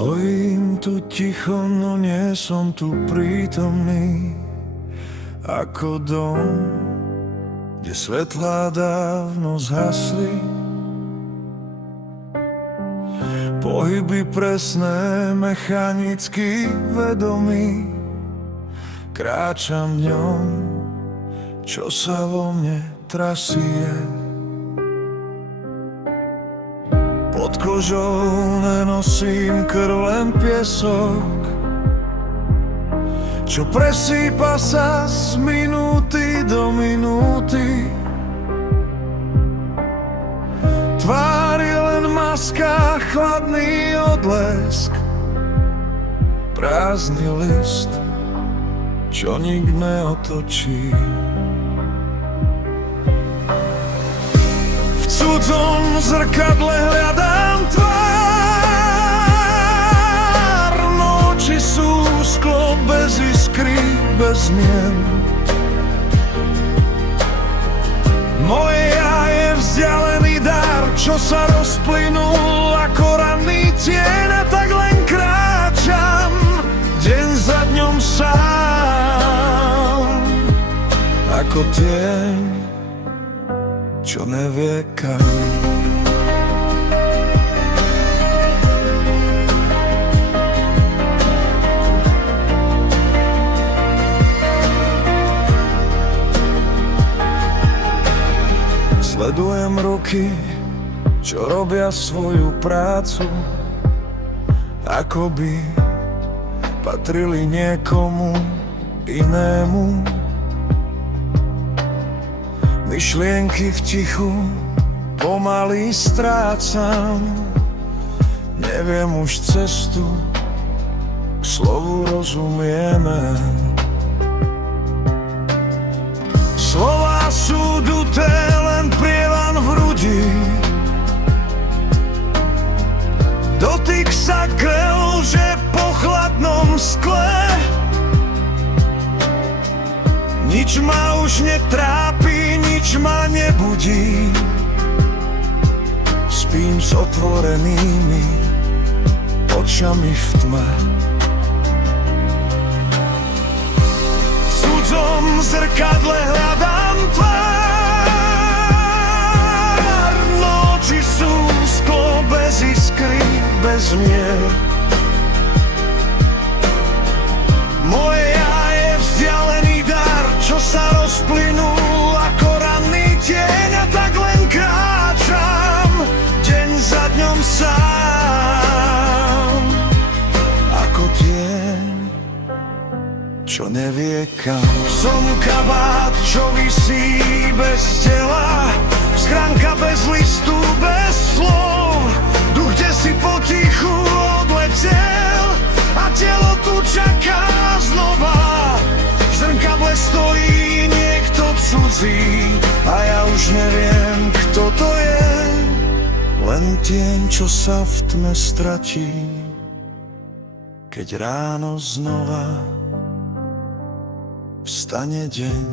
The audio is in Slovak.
Stojím tu ticho, no nie som tu prítomný, ako dom, kde svetlá dávno zhasli. Pohyby presné, mechanicky vedomý, kráčam v ňom, čo sa vo mne trasie. Pod kožou nenosím krv, len piesok, čo presýpa sa z minúty do minúty. Tvár je len maska, chladný odlesk, prázdny list, čo nik neotočí. V cudzom zrkadle hľadám tvár, no oči sú sklo bez iskry, bez zmien. Moje ja je vzdialený dar, čo sa rozplynul ako ranný tieň, a tak len kráčam deň za dňom sám, ako tieň, čo nevie kam. Sledujem ruky, čo robia svoju prácu, ako by patrili niekomu inému. Myšlienky v tichu pomaly strácam, neviem už cestu, k slovu rozumieme. Slová sú duté, len prievan v hrudi, dotyk sa klže po chladnom skle. Nič ma už netrápi, nič ma nebudí, spím s otvorenými očami v tme. V cudzom zrkadle hľadám tvár, no oči sú sklo bez iskry, bez zmien. Moje ja je vzdialený dar, čo sa rozplynul ako ranný tieň, a tak len kráčam deň za dňom sám, ako tieň, čo nevie kam. Som kabát, čo visí bez tela, schránka bez listu, bez slov, duch, kde si potichu odletel, a telo tu čaká znova. V zrkadle stojí niekto cudzí, a ja už neviem, kto to je, len tieň, čo sa v tme stratí, keď ráno znova vstane deň.